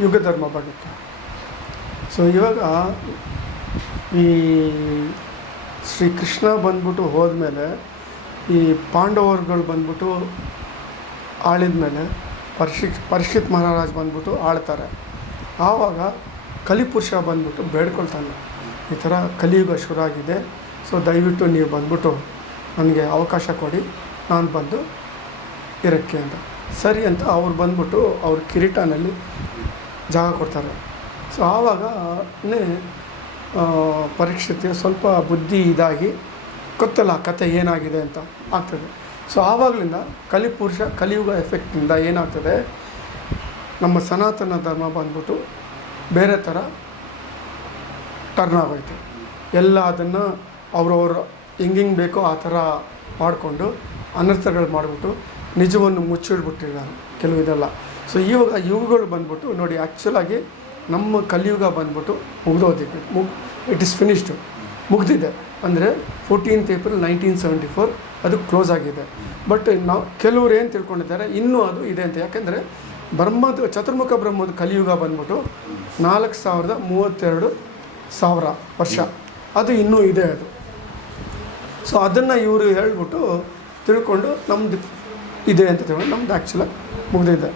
ಯುಗ ಧರ್ಮ ಬಗ್ಗೆ ಸೊ ಇವಾಗ ಈ ಶ್ರೀಕೃಷ್ಣ ಬಂದ್ಬಿಟ್ಟು ಹೋದ್ಮೇಲೆ ಈ ಪಾಂಡವರುಗಳು ಬಂದ್ಬಿಟ್ಟು ಆಳಿದ್ಮೇಲೆ ಪರೀಕ್ಷಿತ್ ಪರೀಕ್ಷಿತ್ ಮಹಾರಾಜ್ ಬಂದ್ಬಿಟ್ಟು ಆಳ್ತಾರೆ. ಆವಾಗ ಕಲಿಪುರುಷ ಬಂದ್ಬಿಟ್ಟು ಬೇಡ್ಕೊಳ್ತಾನೆ. ಈ ಥರ ಕಲಿಯುಗ ಶುರು ಆಗಿದೆ ಸೊ ದಯವಿಟ್ಟು ನೀವು ಬಂದ್ಬಿಟ್ಟು ನನಗೆ ಅವಕಾಶ ಕೊಡಿ. ನಾನು ಬಂದು ಇರೋಕ್ಕೆ ಅಂತ. ಸರಿ ಅಂತ ಅವ್ರು ಬಂದ್ಬಿಟ್ಟು ಅವ್ರ ಕಿರೀಟನಲ್ಲಿ ಜಾಗ ಕೊಡ್ತಾರೆ. ಸೊ ಆವಾಗಲೇ ಪರೀಕ್ಷೆಗೆ ಸ್ವಲ್ಪ ಬುದ್ಧಿ ಇದಾಗಿ ಗೊತ್ತಲ್ಲ ಕತೆ ಏನಾಗಿದೆ ಅಂತ ಆಗ್ತದೆ. ಸೊ ಆವಾಗಲಿಂದ ಕಲಿ ಪುರುಷ, ಕಲಿಯುಗ ಎಫೆಕ್ಟಿಂದ ಏನಾಗ್ತದೆ, ನಮ್ಮ ಸನಾತನ ಧರ್ಮ ಬಂದ್ಬಿಟ್ಟು ಬೇರೆ ಥರ ಟರ್ನ್ ಆಗೋಯ್ತು ಎಲ್ಲ ಅದನ್ನು ಅವ್ರವ್ರ ಹೆಂಗೆ ಬೇಕೋ ಆ ಥರ ಮಾಡಿಕೊಂಡು ಅನರ್ಥಗಳು ಮಾಡಿಬಿಟ್ಟು ನಿಜವನ್ನು ಮುಚ್ಚಿಡ್ಬಿಟ್ಟಿದ್ದಾರೆ. ಕೆಲವು ಇದೆಲ್ಲ. ಸೊ ಇವಾಗ ಯುಗಗಳು ಬಂದ್ಬಿಟ್ಟು ನೋಡಿ ಆ್ಯಕ್ಚುಲಾಗಿ ನಮ್ಮ ಕಲಿಯುಗ ಬಂದ್ಬಿಟ್ಟು ಮುಗ್ದೋದಿಕ್ಕೆ ಮುಗ್ ಇಟ್ ಇಸ್ ಫಿನಿಶ್ಡು ಮುಗ್ದಿದೆ. ಅಂದರೆ fourteenth April nineteen seventy four ಅದು ಕ್ಲೋಸ್ ಆಗಿದೆ. ಬಟ್ ನಾವು ಕೆಲವರು ಏನು ತಿಳ್ಕೊಂಡಿದ್ದಾರೆ, ಇನ್ನೂ ಅದು ಇದೆ ಅಂತ. ಯಾಕೆಂದರೆ ಬ್ರಹ್ಮದ, ಚತುರ್ಮುಖ ಬ್ರಹ್ಮದ ಕಲಿಯುಗ ಬಂದ್ಬಿಟ್ಟು ನಾಲ್ಕು ಸಾವಿರದ ಮೂವತ್ತೆರಡು ಸಾವಿರ ವರ್ಷ. ಅದು ಇನ್ನೂ ಇದೆ ಅದು. ಸೊ ಅದನ್ನು ಇವರು ಹೇಳ್ಬಿಟ್ಟು ತಿಳ್ಕೊಂಡು ನಮ್ಮದು ಇದೆ ಅಂತ ತಿಳ್ಕೊಂಡು ನಮ್ದು ಆ್ಯಕ್ಚುಲ ಮುಗಿದಿದೆ.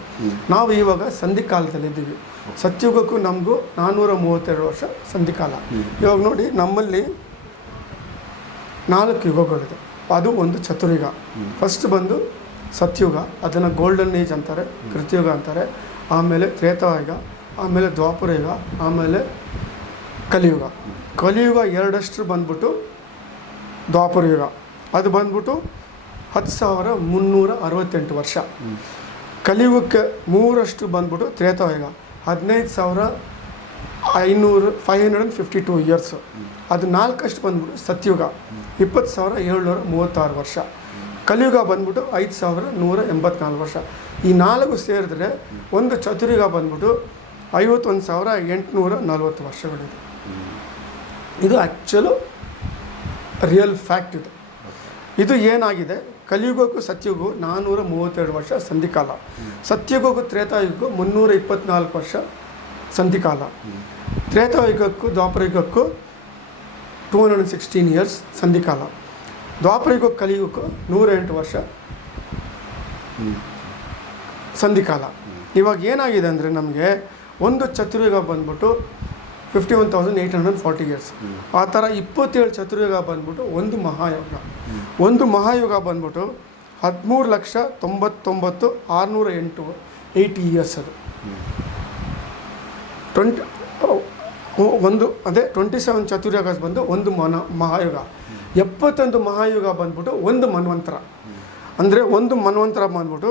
ನಾವು ಇವಾಗ ಸಂಧಿ ಕಾಲದಲ್ಲಿದ್ದೀವಿ ಸತ್ಯುಗಕ್ಕೂ ನಮಗೂ ನಾನ್ನೂರ ಮೂವತ್ತೆರಡು ವರ್ಷ ಸಂಧಿಕಾಲ ಇವಾಗ ನೋಡಿ ನಮ್ಮಲ್ಲಿ ನಾಲ್ಕು ಯುಗಗಳಿದೆ. ಅದು ಒಂದು ಚತುರ್ಯುಗ. ಫಸ್ಟ್ ಬಂದು ಸತ್ಯುಗ ಅದನ್ನು ಗೋಲ್ಡನ್ ಏಜ್ ಅಂತಾರೆ ಕೃತಯುಗ ಅಂತಾರೆ ಆಮೇಲೆ ತ್ರೇತಾಯುಗ ಆಮೇಲೆ ದ್ವಾಪರ ಯುಗ ಆಮೇಲೆ ಕಲಿಯುಗ. ಕಲಿಯುಗ ಎರಡಷ್ಟು ಬಂದ್ಬಿಟ್ಟು ದ್ವಾಪರ ಯುಗ ಅದು ಬಂದ್ಬಿಟ್ಟು ಹತ್ತು ಸಾವಿರ ಮುನ್ನೂರ ಅರವತ್ತೆಂಟು ವರ್ಷ. ಕಲಿಯುಗಕ್ಕೆ ಮೂರಷ್ಟು ಬಂದ್ಬಿಟ್ಟು ತ್ರೇತಾಯುಗ. ಹದಿನೈದು ಸಾವಿರ ಐನೂರು, five hundred and fifty two years. ಅದು ನಾಲ್ಕಷ್ಟು ಬಂದ್ಬಿಟ್ಟು ಸತ್ಯುಗ. ಇಪ್ಪತ್ತು ಸಾವಿರ ಏಳ್ನೂರ ಮೂವತ್ತಾರು ವರ್ಷ. ಕಲಿಯುಗ ಬಂದ್ಬಿಟ್ಟು ಐದು ಸಾವಿರ ನೂರ ಎಂಬತ್ನಾಲ್ಕು ವರ್ಷ. ಈ ನಾಲ್ಕು ಸೇರಿದ್ರೆ ಒಂದು ಚತುರ್ಯುಗ ಬಂದ್ಬಿಟ್ಟು ಐವತ್ತೊಂದು ಸಾವಿರ ಎಂಟುನೂರ ನಲ್ವತ್ತು ವರ್ಷಗಳಿದೆ. ಇದು ಆ್ಯಕ್ಚುಲು ರಿಯಲ್ ಫ್ಯಾಕ್ಟ್ ಇದು. ಇದು ಏನಾಗಿದೆ? ಕಲಿಯುಗಕ್ಕೂ ಸತ್ಯಗೂ ನಾನ್ನೂರ ಮೂವತ್ತೆರಡು ವರ್ಷ ಸಂಧಿಕಾಲ. ಸತ್ಯುಗಕ್ಕೂ ತ್ರೇತಾಯುಗಕ್ಕೂ ಮುನ್ನೂರ ಇಪ್ಪತ್ನಾಲ್ಕು ವರ್ಷ ಸಂಧಿಕಾಲ. ತ್ರೇತಾಯುಗಕ್ಕೂ ದ್ವಾಪರಯುಗಕ್ಕೂ ಟೂ ಹಂಡ್ರೆಡ್ ಸಿಕ್ಸ್ಟೀನ್ ಇಯರ್ಸ್ ಸಂಧಿಕಾಲ. ದ್ವಾಪರಯುಗಕ್ಕೂ ಕಲಿಯುಗಕ್ಕೂ ನೂರ ಎಂಟು ವರ್ಷ ಸಂಧಿಕಾಲ. ಇವಾಗ ಏನಾಗಿದೆ ಅಂದರೆ ನಮಗೆ ಒಂದು ಚತುರ್ಯುಗ ಬಂದ್ಬಿಟ್ಟು fifty one thousand eight hundred forty years ಆ ಥರ ಇಪ್ಪತ್ತೇಳು ಚತುರ್ಯುಗ ಬಂದ್ಬಿಟ್ಟು ಒಂದು ಮಹಾಯುಗ. ಒಂದು ಮಹಾಯುಗ ಬಂದ್ಬಿಟ್ಟು ಹದಿಮೂರು ಲಕ್ಷ ತೊಂಬತ್ತೊಂಬತ್ತು ಆರುನೂರ ಎಂಟು ಏಯ್ಟಿ ಇಯರ್ಸ್ ಅದು. ಟ್ವೆಂಟಿ ಒಂದು ಅದೇ ಟ್ವೆಂಟಿ ಸೆವೆನ್ ಚತುರ್ಯುಗ ಬಂದು ಒಂದು ಮನ ಮಹಾಯುಗ. ಎಪ್ಪತ್ತೊಂದು ಮಹಾಯುಗ ಬಂದ್ಬಿಟ್ಟು ಒಂದು ಮನ್ವಂತರ. ಅಂದರೆ ಒಂದು ಮನ್ವಂತರ ಬಂದ್ಬಿಟ್ಟು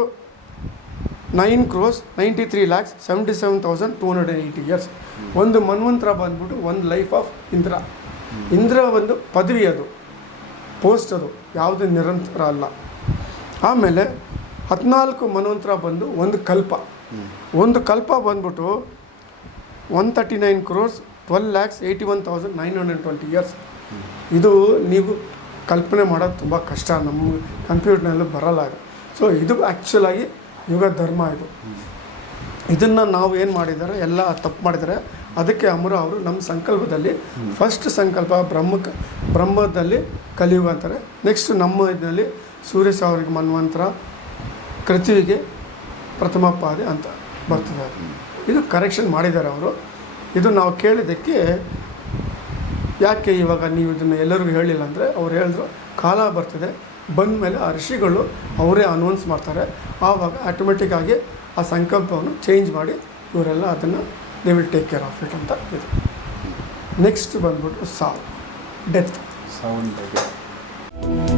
nine crores ninety three lakhs seventy seven thousand two hundred eighty years ಒಂದು ಮನ್ವಂತರ ಬಂದ್ಬಿಟ್ಟು ಒಂದು ಲೈಫ್ ಆಫ್ ಇಂದ್ರ. ಇಂದ್ರ ಒಂದು ಪದವಿ ಅದು. ಪೋಸ್ಟ್ ಅದು. ಯಾವುದೇ ನಿರಂತರ ಅಲ್ಲ. ಆಮೇಲೆ ಹದಿನಾಲ್ಕು ಮನ್ವಂತರ ಬಂದು ಒಂದು ಕಲ್ಪ. ಒಂದು ಕಲ್ಪ ಬಂದ್ಬಿಟ್ಟು one thirty nine crores twelve lakhs eighty one thousand nine hundred twenty years ಇದು ನೀವು ಕಲ್ಪನೆ ಮಾಡೋದು ತುಂಬ ಕಷ್ಟ. ನಮ್ಮ ಕಂಪ್ಯೂಟರ್ನಲ್ಲೂ ಬರಲ್ಲ. ಸೊ ಇದು ಆ್ಯಕ್ಚುಲಾಗಿ ಯುಗ ಧರ್ಮ ಇದು. ಇದನ್ನು ನಾವು ಏನು ಮಾಡಿದ್ದಾರೆ, ಎಲ್ಲ ತಪ್ಪು ಮಾಡಿದ್ದಾರೆ. ಅದಕ್ಕೆ ಅಮರ ಅವರು ನಮ್ಮ ಸಂಕಲ್ಪದಲ್ಲಿ ಫಸ್ಟ್ ಸಂಕಲ್ಪ ಬ್ರಹ್ಮಕ್ಕೆ ಬ್ರಹ್ಮದಲ್ಲಿ ಕಲಿಯುಗ ಅಂತಾರೆ. ನೆಕ್ಸ್ಟ್ ನಮ್ಮ ಇದರಲ್ಲಿ ಸೂರ್ಯ ಸಾವಿರಿಗೆ ಮನ್ವಂತರ ಕೃತಿವಿಗೆ ಪ್ರಥಮ ಪಾದೆ ಅಂತ ಬರ್ತದೆ ಇದು ಕರೆಕ್ಷನ್ ಮಾಡಿದ್ದಾರೆ ಅವರು. ಇದು ನಾವು ಕೇಳಿದ್ದಕ್ಕೆ ಯಾಕೆ ಇವಾಗ ನೀವು ಇದನ್ನು ಎಲ್ಲರಿಗೂ ಹೇಳಿಲ್ಲ ಅಂದರೆ ಅವ್ರು ಹೇಳಿದ್ರು, ಕಾಲ ಬರ್ತಿದೆ. ಬಂದ ಮೇಲೆ ಆ ಋಷಿಗಳು ಅವರೇ ಅನೌನ್ಸ್ ಮಾಡ್ತಾರೆ. ಆವಾಗ ಆಟೋಮೆಟಿಕ್ಕಾಗಿ ಆ ಸಂಕಲ್ಪವನ್ನು ಚೇಂಜ್ ಮಾಡಿ ಇವರೆಲ್ಲ ಅದನ್ನು they will take care of it ಅಂತ ಇದು. ನೆಕ್ಸ್ಟ್ ಬಂದ್ಬಿಟ್ಟು ಸಾವು. ಡೆತ್ ಬಗ್ಗೆ